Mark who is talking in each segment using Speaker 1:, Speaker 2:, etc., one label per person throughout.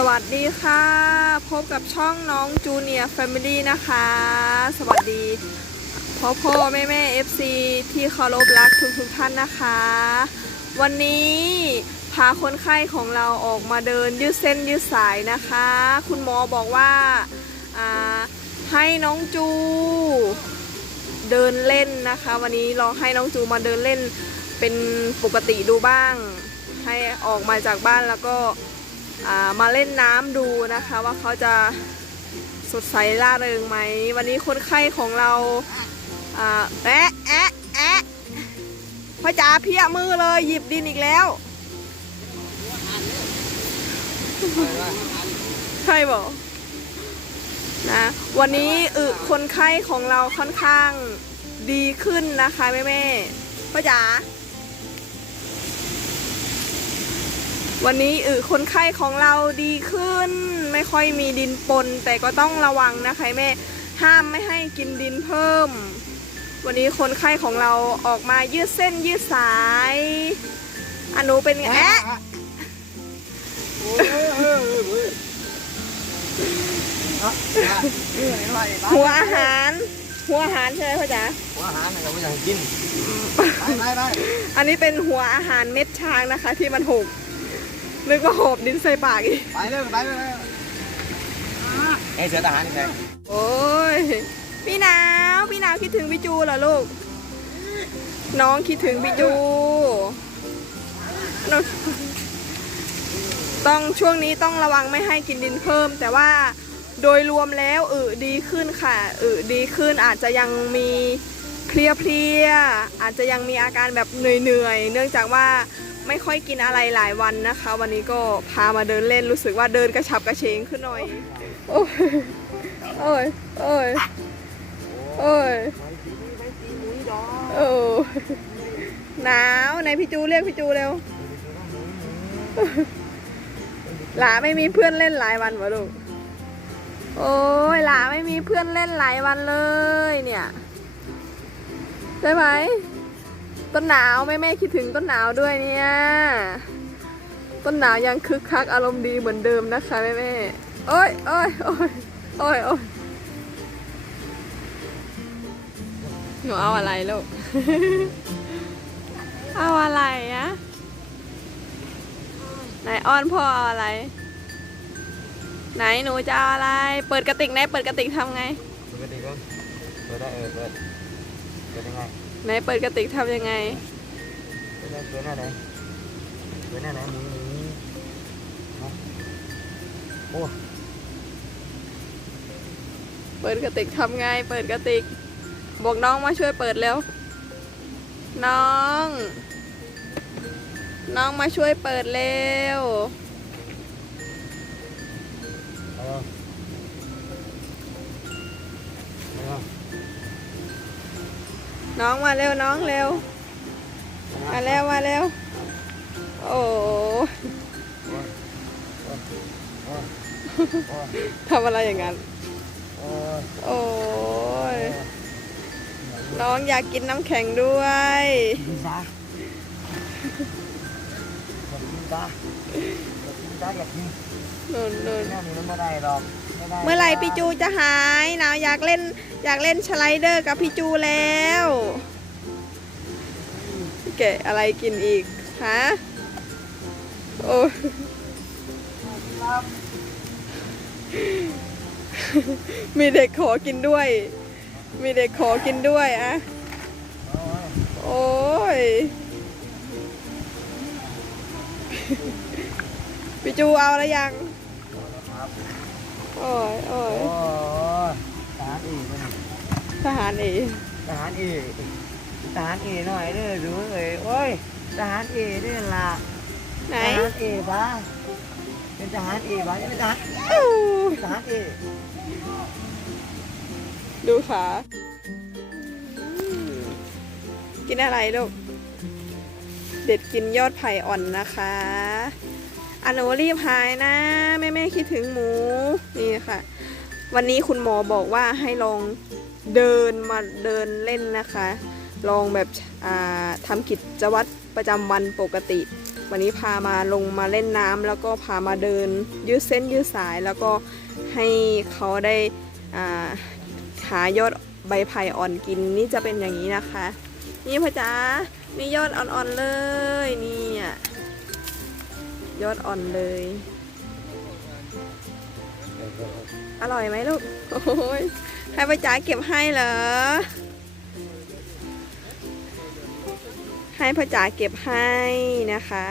Speaker 1: สวัสดีค่ะ พบกับช่องน้องจูเนียร์แฟมิลี่นะคะ สวัสดีพ่อพ่อแม่แม่เอฟซีที่เคารพรักทุกทุกท่านนะคะ วันนี้พาคนไข้ของเราออกมาเดินยืดเส้นยืดสายนะคะ คุณหมอบอกว่าาให้น้องจูเดินเล่นนะคะ วันนี้ลองให้น้องจูมาเดินเล่นเป็นปกติดูบ้าง ให้ออกมาจากบ้านแล้วก็ มาเล่นน้ำดูนะคะว่าเขาจะสดใสร่าเริงไหม วันนี้คนไข้ของเราแอะแอะแอะพ่อจ๋าเพี้ยมือเลยหยิบดินอีกแล้วใช่บอกนะวันนี้อึคนไข้ของเราค่อนข้างดีขึ้นนะคะแม่แม่พ่อจ๋า วันนี้อึคนไข้ของเราดีขึ้น ไม่ค่อยมีดินปน แต่ก็ต้องระวังนะคะแม่ห้ามไม่ให้กินดินเพิ่ม วันนี้คนไข้ของเราออกมายืดเส้นยืดสายอันหนูเป็นไงแอะหัวอาหาร หัวอาหารใช่ไหมพ่อจ๋า
Speaker 2: หัวอาหารนะครับไม่อยากกินไปไปไป
Speaker 1: อันนี้เป็นหัวอาหารเม็ดช้างนะคะ ที่มันหก นึกว่าหอบดินใส่ปากอีก
Speaker 2: ไปเลยไปเลยไอ้เสือทหารใช่
Speaker 1: โอ้ย พี่หนาว พี่หนาวคิดถึงพี่จูเหรอลูก น้องคิดถึงพี่จูน้องต้องช่วงนี้ต้องระวังไม่ให้กินดินเพิ่ม แต่ว่าโดยรวมแล้วอึดีขึ้นค่ะอึดีขึ้นอาจจะยังมีเพลียเพลียๆอาจจะยังมีอาการแบบเหนื่อยๆเนื่องจากว่า ไม่ค่อยกินอะไรหลายวันนะคะ วันนี้ก็พามาเดินเล่นรู้สึกว่าเดินกระฉับกระเฉงขึ้นหน่อย โอ้ย โอ้ย โอ้ย โอ้ยโอ้หนาวไหนพี่จูเรียกพี่จูเร็ว หลาไม่มีเพื่อนเล่นหลายวันวะลูก โอ้ยหลาไม่มีเพื่อนเล่นหลายวันเลยเนี่ย ใช่ไหม ต้นหนาวแม่แม่คิดถึงต้นหนาวด้วยเนี่ย ต้นหนาวยังคึกคักอารมณ์ดีเหมือนเดิมนะคะแม่แม่โอ้ยโอ้ยโอ้ยโอ้ยโอ้ยหนูเอาอะไรลูก เอาอะไรอะไหนอ้อนพ่อเอาอะไร ไหนหนูจะเอาอะไร เปิดกระติกไหนเปิดกระติกทำไง เปิ
Speaker 2: ดกระติก็เปิดได้เออเปิดเปิดยังไง
Speaker 1: ไหนเปิดกระติกทำยังไง
Speaker 2: เปิดได้เปิดหน้าไหนเปิดหน้าไหนหมุนหมุนโอ้
Speaker 1: เปิดกระติกทำไง เปิดกระติก บอกน้องมาช่วยเปิดแล้ว น้อง น้องมาช่วยเปิดเร็ว น้องมาเร็วน้องเร็ว มาเร็วมาเร็วโอ้ทำอะไรอย่างนั้น
Speaker 2: โอ้ย
Speaker 1: น้องอยากกินน้ำแข็งด้วย
Speaker 2: กินซะกินซะอยากกิน
Speaker 1: นุ่นๆนี่
Speaker 2: มันไม่ได้หรอกไม่ได้
Speaker 1: เมื่อไหร่พี่จูจะหายหนาวอยากเล่นอยากเล่นสไลเดอร์กับพี่จูแล้วแกะอะไรกินอีกฮะโอ้ยมีเด็กขอกินด้วย มีเด็กขอกินด้วยอะ
Speaker 2: โอ้ย
Speaker 1: โอ้ยพี่จูเอาแล้วยัง
Speaker 2: ครับ
Speaker 1: โอ้ยโอ้ย
Speaker 2: โอ้ยทหารอีกมัน
Speaker 1: ทหารเอก
Speaker 2: ทหารอีกทหารอีหน่อยเด้อดูเอ้ยโอ้ยทหารเอเด้อล่ะ
Speaker 1: ไหน
Speaker 2: ทหารเอบ้าเป็นทหารเอบ้าเป็นทหาร
Speaker 1: อู้
Speaker 2: ทหารเอ
Speaker 1: ดูขาอืมกินอะไรลูก เด็ดกินยอดไผ่อ่อนนะคะ อะหนูรีบหายนะ แม่แม่คิดถึงหมู นี่ค่ะ วันนี้คุณหมอบอกว่าให้ลองเดินมาเดินเล่นนะคะ ลองแบบอ่าทำกิจวัตรประจำวันปกติ วันนี้พามาลงมาเล่นน้ำแล้วก็พามาเดินยืดเส้นยืดสายแล้วก็ให้เขาได้อ่าหายอดใบไผ่อ่อนกินนี่จะเป็นอย่างนี้นะคะ นี่พ่อจ๋านี่ยอดอ่อนๆเลยนี่อะ ยอดอ่อนเลย อร่อยไหมลูก โอ้ยให้พ่อจ๋าเก็บให้เหรอ ให้พ่อจ๋าเก็บให้นะคะ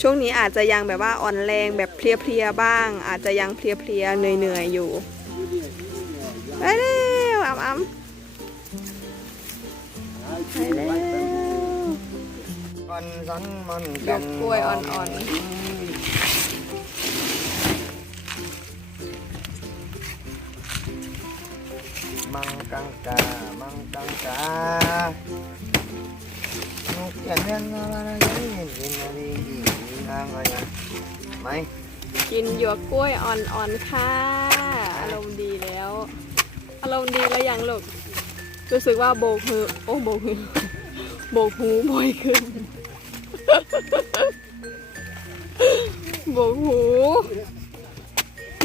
Speaker 1: ช่วงนี้อาจจะยังแบบว่าอ่อนแรงแบบเพลียๆบ้าง อาจจะยังเพลียๆเหนื่อยๆอยู่ไปเร็วอ้ำอ้ำไปเร็ว
Speaker 2: กันสันมัน
Speaker 1: ยกกล้วยอ่อน
Speaker 2: มังกังกา มังกังกานกแก่นเล่นอะไรนี่กินอะไรดีนางอะไรไหม
Speaker 1: กินหยวกกล้วยอ่อนๆค่ะ อารมณ์ดีแล้ว อารมณ์ดีแล้วยังลูกรู้สึกว่าโบกมือโอ้โบกมือโบกหูบ่อยขึ้น โบกหู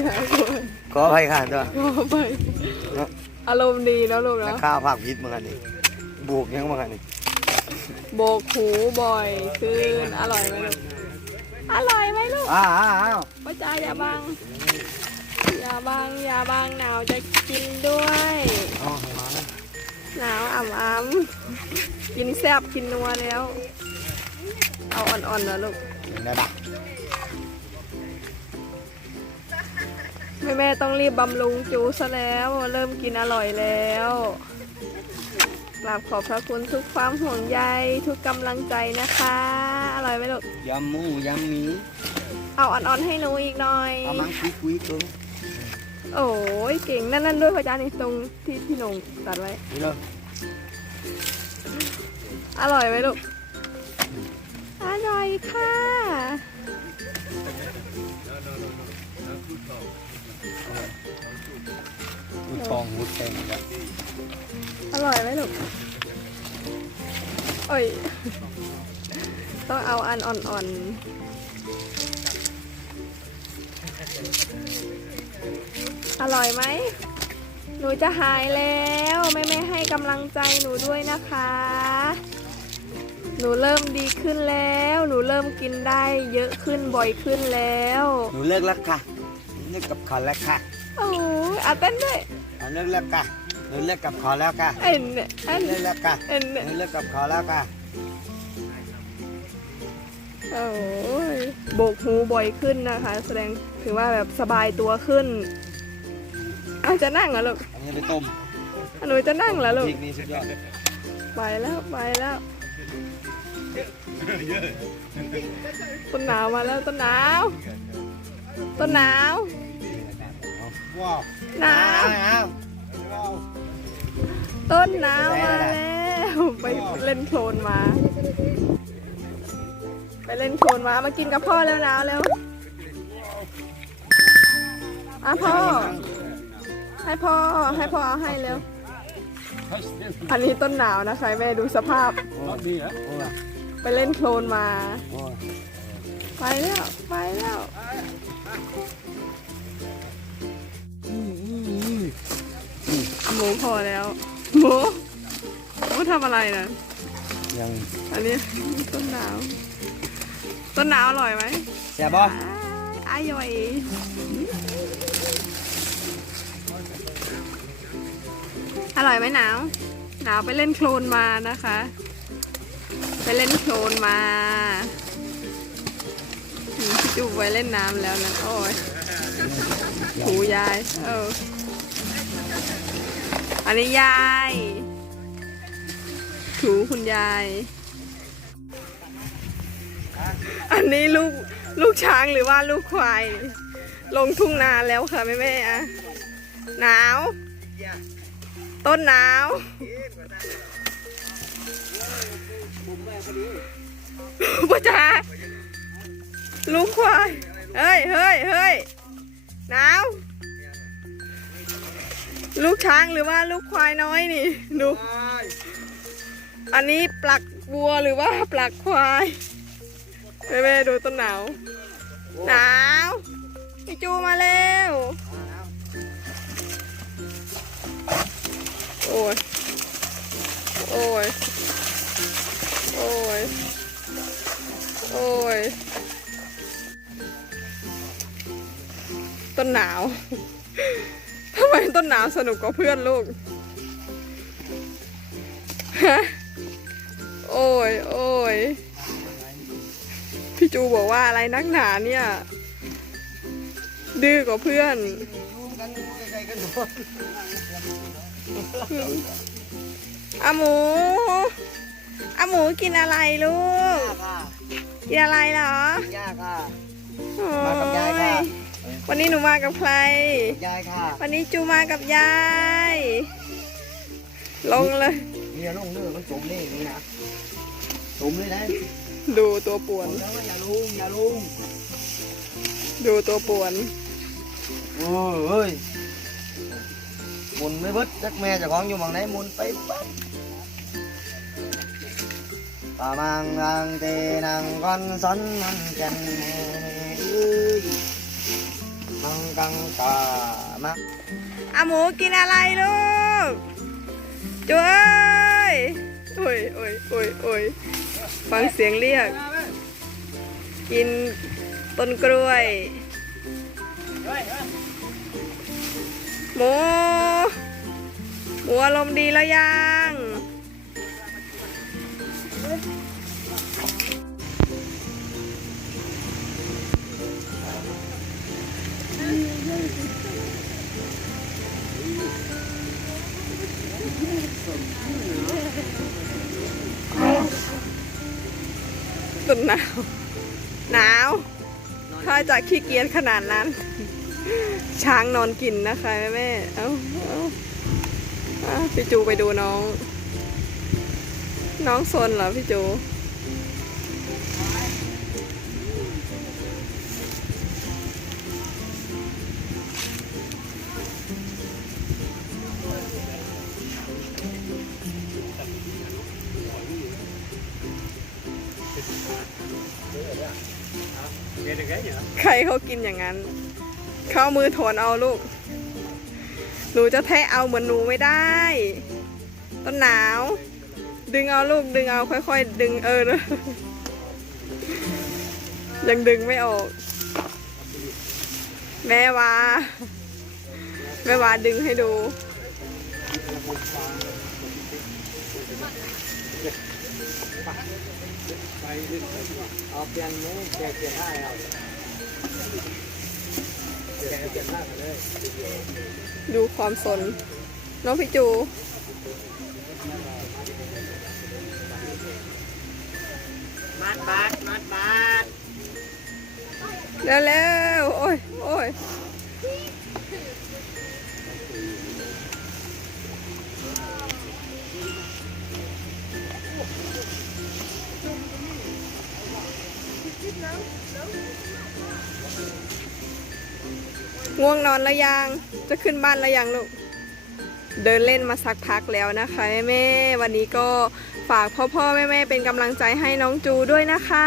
Speaker 1: อย่าบ่น
Speaker 2: ก็
Speaker 1: อารมณ์ดีแล้วลูก
Speaker 2: นัก
Speaker 1: เนาะ
Speaker 2: ข้าวผักพิษเหมือนกันนี่บวกยังเหมือนกันนี่
Speaker 1: โบกหูบ่อยขึ้นอร่อยไหมลูกอร่อยไหมลูก
Speaker 2: อ้าวอ้าว
Speaker 1: ป้าจ๋าอย่าบังอย่าบังอย่าบังหนาวจะกินด้วย
Speaker 2: อ้าว
Speaker 1: หนาวอ่ำอ่ำกินแซ่บกินนัวแล้ว เอาอ่อนๆนะลูก
Speaker 2: เห็นได้ปะ
Speaker 1: แม่แม่ๆต้องรีบบำรุงจูซะแล้ว เริ่มกินอร่อยแล้วกราบขอบพระคุณทุกความห่วงใยทุกกำลังใจนะคะ อร่อยไหมลูก
Speaker 2: ยำหมูยำหมี
Speaker 1: เอาอ่อนๆให้หนูอีกหน่อย
Speaker 2: เอามังคุยคุยตัว
Speaker 1: โอ้ยเก่งนั่นนั่นด้วยพระอาจารย์นี่ตรงที่พี่หนงตัดไว้
Speaker 2: นี่เลย
Speaker 1: อร่อยไหมลูก อร่อยค่ะ
Speaker 2: หูทองหูแดงแบบ
Speaker 1: อร่อยไหมลูกโอ้ย ต้องเอาอันอ่อนๆ อร่อยไหม หนูจะหายแล้วไม่ไม่ให้กำลังใจหนูด้วยนะคะ หนูเริ่มดีขึ้นแล้ว หนูเริ่มกินได้เยอะขึ้นบ่อยขึ้นแล้ว
Speaker 2: หนูเลิกแล้วค่ะ เลิกกับขาแล้วค่ะ
Speaker 1: โอ้อาเต้นด้วย
Speaker 2: หนูเลิกแล้วค่ะหนูเลิกกับขาแล้วค่ะ
Speaker 1: เอ็นเนี่ยเอ็น
Speaker 2: เลิกแล้วค่ะ
Speaker 1: เอ็น
Speaker 2: ห
Speaker 1: เนี่ย
Speaker 2: นูเลิกกับขาแล้วค่ะ
Speaker 1: โอ้ยโบกหูบ่อยขึ้นนะคะ แสดงถือว่าแบบสบายตัวขึ้นอาจะนั่งเหรอลูก
Speaker 2: อันนี้ไปต้ม
Speaker 1: อะหนูจะนั่งเหรอลูก
Speaker 2: พริกนี่สุดยอด
Speaker 1: ไปแล้วไปแล้วต้นหนาวมาแล้วต้นหนาวต้นหนาว
Speaker 2: ว้าว
Speaker 1: หนาว
Speaker 2: ว้าว
Speaker 1: ต้นหนาวมาแล้วไปเล่นโคลนมา ไปเล่นโคลนมามากินกับพ่อแล้วหนาวแล้วอะพ่อ ให้พ่อให้พ่อเอาให้เร็วอันนี้ต้นหนาวนะคะแม่ดูสภาพ
Speaker 2: โอ้ดีเหรอโอ้
Speaker 1: ไปเล่นโคลนมา
Speaker 2: โอ้
Speaker 1: ไปแล้ว ไปแล้ว พอแล้วหมูหมูทำอะไรนะ
Speaker 2: ยัง
Speaker 1: อันนี้ต้นหนาว ต้นหนาวอร่อยไหม
Speaker 2: แซ่บบ่
Speaker 1: อร่อยอร่อยไหมหนาว หนาวไปเล่นโคลนมานะคะ ไปเล่นโคลนมาอืมพี่จูไปเล่นน้ำแล้วนะโอ้ยถูยาย เออ อันนี้ยาย ถูคุณยาย อันนี้ลูกลูกช้างหรือว่าลูกควาย ลงทุ่งนาแล้วค่ะแม่แม่อะหนาว ต้นหนาวพ่อจ๋าลูกควาย เฮ้ยเฮ้ยเฮ้ยหนาว ลูกช้างหรือว่าลูกควายน้อยนี่ ดู อันนี้ปลักวัวหรือว่าปลักควายแม่แม่ดูต้นหนาว หนาวพี่จูมาเร็วโอ้ย โอ้ย โอ้ย โอ้ย ต้นหนาว ต้นหนาวสนุกกว่าเพื่อนลูกฮะโอ้ย โอ้ย พี่จูบอกว่าอะไรนักหนาเนี่ย ดื้อกว่าเพื่อน
Speaker 2: กันใกล้ๆกันหมด
Speaker 1: อาหมู อาหมูกินอะไรลูก
Speaker 2: ยากค่ะ
Speaker 1: กินอะไรเหรอ ยา
Speaker 2: กค่ะ
Speaker 1: โอ้
Speaker 2: มากับยายค่ะ
Speaker 1: ย วันนี้หนูมากับใคร
Speaker 2: ยายค่ะ
Speaker 1: วันนี้จูมากับยาย ลงเลย
Speaker 2: เมียลงเนื้อมันจมนี่นี่นะจมเลยนะ
Speaker 1: ดูตัวป่วน
Speaker 2: แล้วอย่าลุงอย่าลุง
Speaker 1: ดูตัวป่วน
Speaker 2: โอ้ยเฮ้ยหมุนไม่เบิดจักแม่เจะของอยู่หมองไหนหมุนไปปั๊บปามังรังเตนังก้อนสันมันจันเมเอ้ย มังกังกามะ
Speaker 1: อาหมูกินอะไรลูกจูเอ้ยโอ้ยโอ้ยโอ้ยโอ้ยฟังเสียงเรียก กินต้นกล้วย หมู หมูอารมณ์ดีแล้วยัง ตุนหนาว หนาว ถ้าจะขี้เกียจขนาดนั้น ช้างนอนกินนะคะแม่แม่เอ้าเอ้าพี่จูไปดูน้อง น้องซนเหรอพี่จู รเขากินอย่างนั้น เข้ามือโถนเอาลูก หนูจะแทะเอาเหมือนหนูไม่ได้ ต้นหนาว ดึงเอาลูกดึงเอาค่อย ๆ ดึงเออนะยังดึงไม่ออก แม่วาแม่วาดึงให้ดู
Speaker 2: เอาเปลี่ยนนี้เปลี่ยนเปลี่ยนได้เอา เปลี่ยนเปลี่ยนได้เลย
Speaker 1: ดูความสน น้องพี่จู
Speaker 2: มัดบาดมัดบาด
Speaker 1: เร็วๆโอ้ย โอ้ย ง่วงนอนแล้วยัง จะขึ้นบ้านแล้วยังลูก เดินเล่นมาสักพักแล้วนะคะแม่แม่ๆวันนี้ก็ฝากพ่อพ่อแม่แม่ๆเป็นกำลังใจให้น้องจูด้วยนะคะ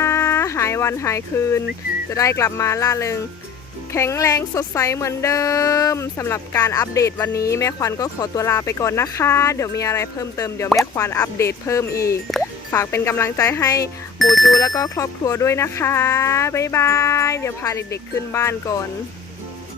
Speaker 1: หายวันหายคืน จะได้กลับมาล่าเริงแข็งแรงสดใสเหมือนเดิมสำหรับการอัปเดตวันนี้แม่ควันก็ขอตัวลาไปก่อนนะคะ เดี๋ยวมีอะไรเพิ่มเติมเดี๋ยวแม่ควันอัปเดตเพิ่มอีก ฝากเป็นกำลังใจให้หมูจูแล้วก็ครอบครัวด้วยนะคะ บ๊ายบาย เดี๋ยวพาเด็กๆขึ้นบ้านก่อน